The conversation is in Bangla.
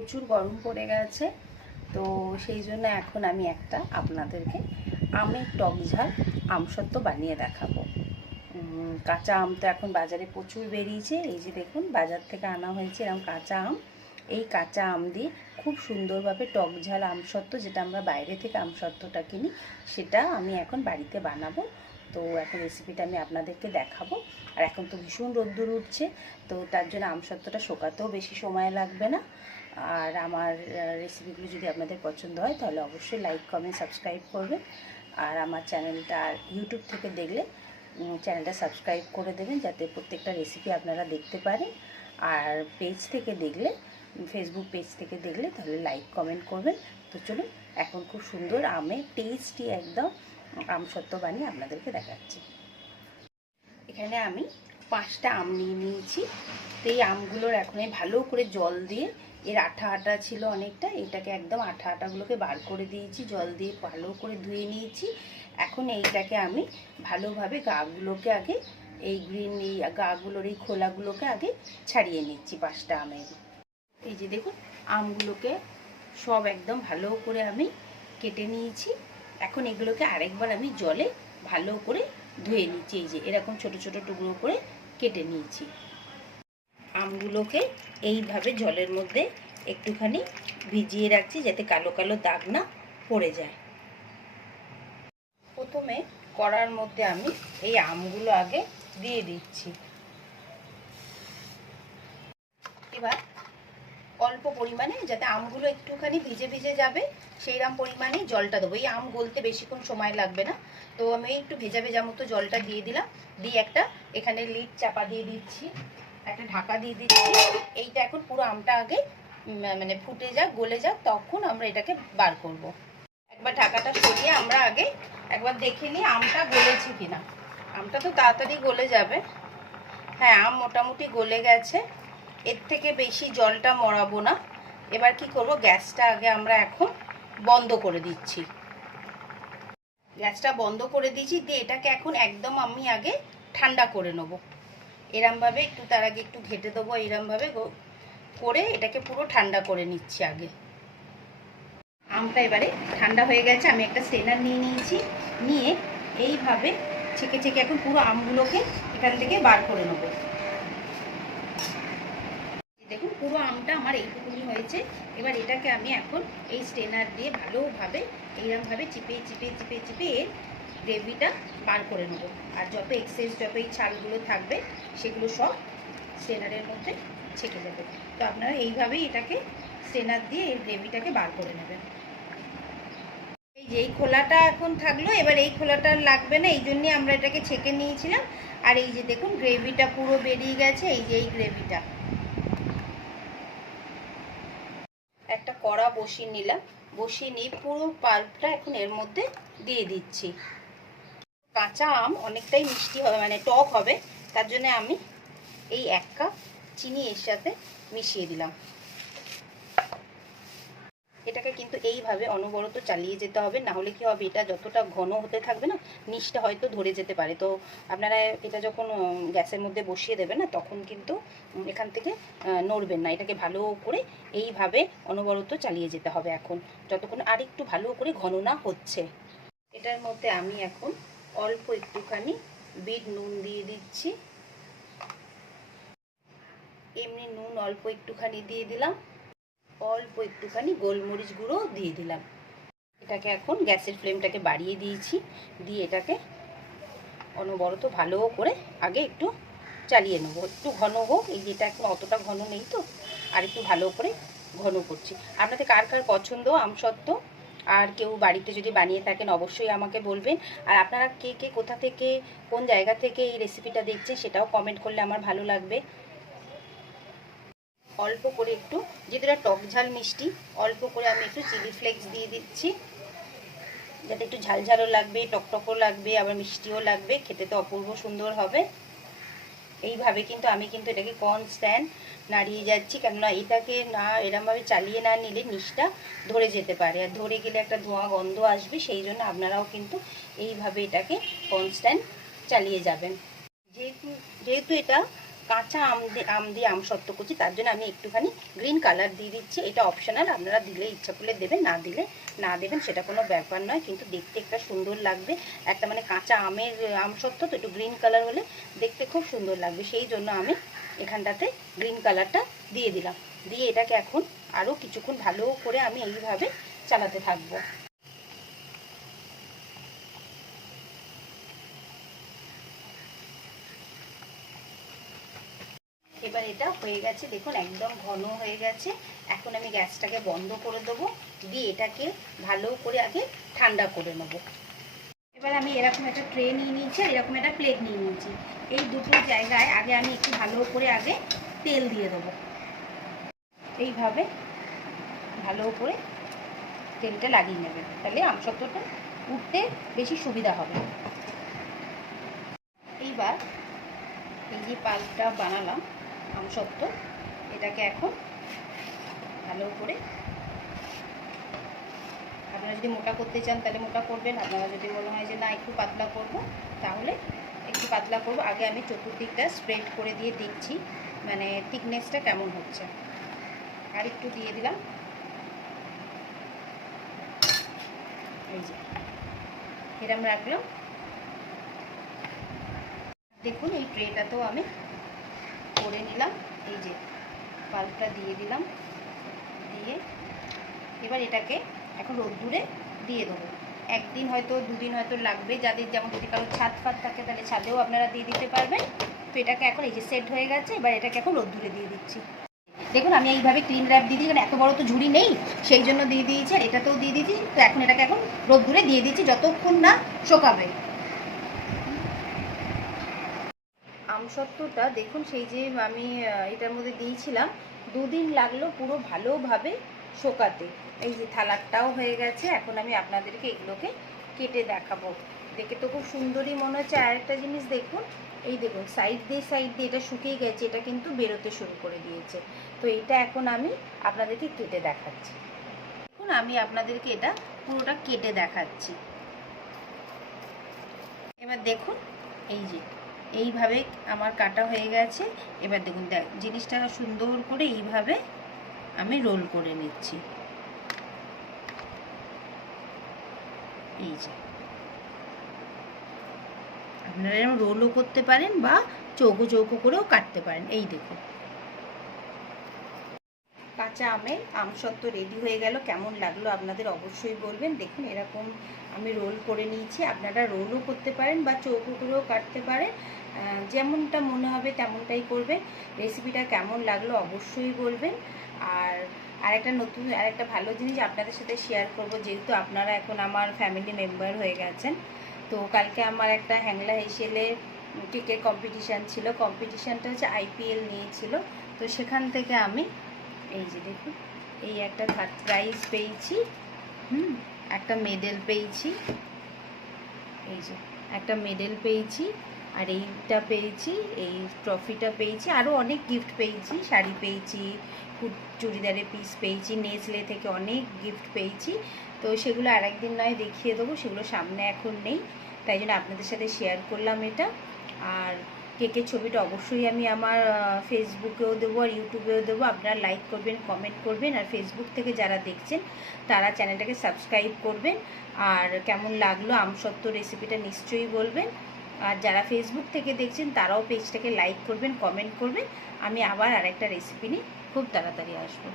প্রচুর গরম পড়ে গেছে, তো সেই জন্য এখন আমি একটা আপনাদেরকে আমের টক ঝাল আমসত্ত্ব বানিয়ে দেখাবো। কাঁচা আম তো এখন বাজারে প্রচুর বেরিয়েছে। এই যে দেখুন, বাজার থেকে আনা হয়েছে এরকম কাঁচা আম। এই কাঁচা আম দিয়ে খুব সুন্দরভাবে টক ঝাল আমসত্ত্ব, যেটা আমরা বাইরে থেকে আমসত্ত্বটা কিনি, সেটা আমি এখন বাড়িতে বানাবো। তো এখন রেসিপিটা আমি আপনাদেরকে দেখাবো। আর এখন তো ভীষণ রোদ্দুর উঠছে, তো তার জন্য আমসত্ত্বটা শোকাতেও বেশি সময় লাগবে না। আর আমার রেসিপিগুলো যদি আপনাদের পছন্দ হয় তাহলে অবশ্যই লাইক, কমেন্ট, সাবস্ক্রাইব করবেন। আর আমার চ্যানেলটা ইউটিউব থেকে দেখলে চ্যানেলটা সাবস্ক্রাইব করে দেবেন, যাতে প্রত্যেকটা রেসিপি আপনারা দেখতে পারেন। আর পেজ থেকে দেখলে, ফেসবুক পেজ থেকে দেখলে তাহলে লাইক, কমেন্ট করবেন। তো চলুন এখন খুব সুন্দর আমের টেস্টি একদম আমসত্ত্ব বানিয়ে আপনাদেরকে দেখাচ্ছি। এখানে আমি 5টা আম নিয়ে নিয়েছি। তো এই আমগুলোর এখন ভালো করে জল দিয়ে, এর আঠা আঠা ছিল অনেকটা, এটাকে একদম আঠা আঠাগুলোকে বার করে দিয়েছি, জল দিয়ে ভালো করে ধুয়ে নিয়েছি। এখন এইটাকে আমি ভালোভাবে গাগুলোকে আগে, এই গ্রিন এই গাগুলোর এই খোলাগুলোকে আগে ছাড়িয়ে নিচ্ছি 5টা আমের। এই যে দেখুন, আমগুলোকে সব একদম ভালো করে আমি কেটে নিয়েছি। এখন এগুলোকে আরেকবার আমি জলে ভালো করে ধুয়ে নিচ্ছি। এই যে এরকম ছোট ছোট টুকরো করে কেটে নিয়েছি। আমগুলোকে এইভাবে জলের মধ্যে একটুখানি ভিজিয়ে রাখছি, যাতে কালো কালো দাগ না পড়ে যায়। প্রথমে কড়ার মধ্যে আমি এই আমগুলো আগে দিয়ে দিচ্ছি। এবার অল্প পরিমাণে, যাতে আমগুলো একটুখানি ভিজে ভিজে যাবে সেইরকম পরিমাণে জলটা দেবো। এই আম গলতে বেশিক্ষণ সময় লাগবে না, তো আমি একটু ভেজা ভেজা মতো জলটা দিয়ে দিলাম। দিয়ে একটা এখানে লিড চাপা দিয়ে দিচ্ছি, একটা ঢাকা দিয়ে দিচ্ছি। এইটা এখন পুরো আমটা আগে মানে ফুটে যাক, গলে যাক, তখন আমরা এটাকে বার করব। একবার ঢাকাটা সরিয়ে আমরা আগে একবার দেখে নিই আমটা গলেছে কিনা। আমটা তো তাড়াতাড়ি গলে যাবে। হ্যাঁ, আম মোটামুটি গলে গেছে। এর থেকে বেশি জলটা মরাবো না। এবার কি করব, গ্যাসটা আগে আমরা এখন বন্ধ করে দিচ্ছি। গ্যাসটা বন্ধ করে দিয়েছি, দিয়ে এটাকে এখন একদম আমি আগে ঠান্ডা করে নেবো। এরমভাবে একটু তার আগে একটু ঘেটে দেবো, এরমভাবে করে এটাকে পুরো ঠান্ডা করে নিচ্ছি আগে। আমটা এবারে ঠান্ডা হয়ে গেছে, আমি একটা স্ট্রেনার নিয়ে নিয়েছি। নিয়ে এইভাবে ছেঁকে ছেঁকে এখন পুরো আমগুলোকে এখান থেকে বার করে নেবো। দেখুন, পুরো আমটা আমার এইটুকুনি হয়েছে। এবার এটাকে আমি এখন এই স্ট্রেনার দিয়ে ভালোভাবে এইরকমভাবে চিপে চিপে চিপে চিপে এর গ্রেভিটা বার করে নেবো। আর যত এক্সেস, যত এই ছালগুলো থাকবে সেগুলো সব স্ট্রেনারের মধ্যে ছেঁকে যাবে। তো আপনারা এইভাবেই এটাকে স্ট্রেনার দিয়ে এর গ্রেভিটাকে বার করে নেবেন। এই যে এই খোলাটা এখন থাকলো, এবার এই খোলাটা লাগবে না, এই জন্যে আমরা এটাকে ছেঁকে নিয়েছিলাম। আর এই যে দেখুন, গ্রেভিটা পুরো বেরিয়ে গেছে। এই যে এই গ্রেভিটা, একটা কড়া বসিয়ে নিলাম, বসিয়ে নিয়ে পুরো পাল্পটা এখন এর মধ্যে দিয়ে দিচ্ছি। কাঁচা আম অনেকটাই মিষ্টি হবে, মানে টক হবে, তার জন্য আমি এই 1 কাপ চিনি এর সাথে মিশিয়ে দিলাম। এটাকে কিন্তু এইভাবে অনবরত চালিয়ে যেতে হবে, না হলে কি হবে, এটা যতটা ঘন হতে থাকবে না, নিচটা হয়তো ধরে যেতে পারে। তো আপনারা এটা যখন গ্যাসের মধ্যে বসিয়ে দেবেন না, তখন কিন্তু এখান থেকে নড়বেন না। এটাকে ভালো করে এইভাবে অনবরত চালিয়ে যেতে হবে এখন, যতক্ষণ আর একটু ভালো করে ঘন না হচ্ছে। এটার মধ্যে আমি এখন অল্প একটুখানি বিট নুন দিয়ে দিচ্ছি। এমনি নুন অল্প একটুখানি দিয়ে দিলাম, অল্প একটুখানি গোলমরিচ গুঁড়ো দিয়ে দিলাম। এটাকে এখন গ্যাসের ফ্লেমটাকে বাড়িয়ে দিয়েছি, দিয়ে এটাকে অনবরত ভালো করে আগে একটু চালিয়ে নেবো। একটু ঘন হোক, এই যেটা এখন অতটা ঘন নেই, তো আর একটু ভালো করে ঘন করছি। আপনাদের কার কার পছন্দ আমসত্ত্ব, আর কেউ বাড়িতে যদি বানিয়ে থাকেন অবশ্যই আমাকে বলবেন। আর আপনারা কে কে কোথা থেকে, কোন জায়গা থেকে এই রেসিপিটা দেখছেন সেটাও কমেন্ট করলে আমার ভালো লাগবে। অল্প করে একটু, যেহেতু এটা টক ঝাল মিষ্টি, অল্প করে আমি একটু চিলি ফ্লেক্স দিয়ে দিচ্ছি, যাতে একটু ঝালঝালও লাগবে, টকটকও লাগবে, আবার মিষ্টিও লাগবে, খেতে তো অপূর্ব সুন্দর হবে। এইভাবে কিন্তু আমি এটাকে কনস্ট্যান্ট নাড়িয়ে যাচ্ছি, কেননা এটাকে না এরমভাবে চালিয়ে না নিলে নিচটা ধরে যেতে পারে, আর ধরে গেলে একটা ধোঁয়া গন্ধ আসবে। সেই জন্য আপনারাও কিন্তু এইভাবে এটাকে কনস্ট্যান্ট চালিয়ে যাবেন। যেহেতু এটা কাঁচা আম দিয়ে আমসত্ত্ব করছি, তার জন্য আমি একটুখানি গ্রিন কালার দিয়ে দিচ্ছি। এটা অপশনাল, আপনারা দিলে ইচ্ছা করলে দেবেন, না দিলে না দেবেন, সেটা কোনো ব্যাপার নয়, কিন্তু দেখতে একটা সুন্দর লাগবে। একটা মানে কাঁচা আমের আমসত্ত্ব তো একটু গ্রিন কালার হলে দেখতে খুব সুন্দর লাগবে, সেই জন্য আমি এখানটাতে গ্রিন কালারটা দিয়ে দিলাম। দিয়ে এটাকে এখন আরও কিছুক্ষণ ভালো করে আমি এইভাবে চালাতে থাকবো। এবার এটা হয়ে গেছে, দেখুন একদম ঘন হয়ে গেছে। এখন আমি গ্যাসটাকে বন্ধ করে দেবো, দিয়ে এটাকে ভালো করে আগে ঠান্ডা করে নেবো। এবার আমি এরকম একটা ট্রে নিয়ে নিয়েছি আর এরকম একটা প্লেট নিয়ে নিয়েছি। এই দুটো জায়গায় আগে আমি একটু ভালো করে আগে তেল দিয়ে দেবো। এইভাবে ভালো করে তেলটা লাগিয়ে নেবেন, তাহলে আমসত্ত্বটা উঠতে বেশি সুবিধা হবে। এইবার এই যে পাল্পটা বানালাম আমসত্ত্ব, এটাকে এখন ভালো করে, আপনারা যদি মোটা করতে চান তাহলে মোটা করবেন, আপনারা যদি মনে হয় যে না একটু পাতলা করব তাহলে একটু পাতলা করব। আগে আমি চতুর্দিকটা স্প্রেড করে দিয়ে দেখছি মানে থিকনেসটা কেমন হচ্ছে। আর একটু দিয়ে দিলাম, এই যে এরম রাখলাম। দেখুন এই ট্রেটাতেও আমি করে নিলাম, এই যে বাল্বটা দিয়ে দিলাম, দিয়ে এবার এটাকে এখন রোদ্দুরে দিয়ে দেবো। একদিন হয়তো দুদিন হয়তো লাগবে, যাদের যেমন যদি কারো ছাদ ফাদ থাকে তাহলে ছাদেও আপনারা দিয়ে দিতে পারবেন। তো এটাকে এখন এই যে সেট হয়ে গেছে, এবার এটাকে এখন রোদ্দুরে দিয়ে দিচ্ছি। দেখুন আমি এইভাবে ক্লিন র্যাপ দিয়ে দিই, কারণ এত বড় তো ঝুড়ি নেই, সেই জন্য দিয়ে দিয়েছি। আর এটাতেও দিয়ে দিয়েছি। তো এখন এটাকে এখন রোদ্দুরে দিয়ে দিচ্ছি যতক্ষণ না শুকাবে। আমসত্ত্বটা দেখুন সেই যে আমি এটার মধ্যে দিয়েছিলাম, দুদিন লাগলো পুরো ভালোভাবে শোকাতে। এই যে থালাটাও হয়ে গেছে, এখন আমি আপনাদেরকে এগুলোকে কেটে দেখাবো। দেখে তো খুব সুন্দরই মনে হচ্ছে। আর একটা জিনিস দেখুন, এই দেখুন সাইড দিয়ে এটা শুকিয়ে গেছে, এটা কিন্তু বেরোতে শুরু করে দিয়েছে। তো এইটা এখন আমি আপনাদেরকে কেটে দেখাচ্ছি। দেখুন আমি আপনাদেরকে এটা পুরোটা কেটে দেখাচ্ছি। এবার দেখুন এই যে এইভাবে আমার কাটা হয়ে গেছে। এবার দেখুন জিনিসটা সুন্দর করে এইভাবে আমি রোল করে নিচ্ছি। এই যে আপনারা এরকম রোলও করতে পারেন বা চৌকো চৌকো করেও কাটতে পারেন। এই দেখুন কাঁচা আমের আমসত্ত্ব রেডি হয়ে গেল। কেমন লাগলো আপনাদের অবশ্যই বলবেন। দেখুন এরকম আমি রোল করে নিয়েছি, আপনারা রোলও করতে পারেন বা চৌকো করেও কাটতে পারেন, যেমনটা মনে হবে তেমনটাই করবেন। রেসিপিটা কেমন লাগলো অবশ্যই বলবেন। আর আরেকটা ভালো জিনিস আপনাদের সাথে শেয়ার করব, যেহেতু আপনারা এখন আমার ফ্যামিলি মেম্বার হয়ে গেছেন। তো কালকে আমার একটা হ্যাংলা হেসেলে কেকের কম্পিটিশান ছিল। কম্পিটিশানটা হচ্ছে IPL নিয়েছিল। তো সেখান থেকে আমি এই যে দেখুন এই একটা থার্ড প্রাইজ পেয়েছি, একটা মেডেল পেয়েছি, এই যে একটা মেডেল পেয়েছি, আর এইটা পেয়েছি, এই ট্রফিটা পেয়েছি, আরও অনেক গিফট পেয়েছি। শাড়ি পেয়েছি, চুড়িদারের পিস পেয়েছি, নেসলে থেকে অনেক গিফট পেয়েছি। তো সেগুলো আরেকদিন নয় দেখিয়ে দেবো, সেগুলো সামনে এখন নেই, তাই জন্য আপনাদের সাথে শেয়ার করলাম এটা। আর কেকের ছবিটা অবশ্যই আমি আমার ফেসবুকেও দেবো আর ইউটিউবেও দেবো। আপনারা লাইক করবেন, কমেন্ট করবেন, আর ফেসবুক থেকে যারা দেখছেন তারা চ্যানেলটাকে সাবস্ক্রাইব করবেন। আর কেমন লাগলো আমসত্ত্ব রেসিপিটা নিশ্চয়ই বলবেন। আর যারা ফেসবুক থেকে দেখছেন তারাও পেজটাকে লাইক করবেন, কমেন্ট করবেন। আমি আবার আরেকটা রেসিপি নিয়ে খুব তাড়াতাড়ি আসবো।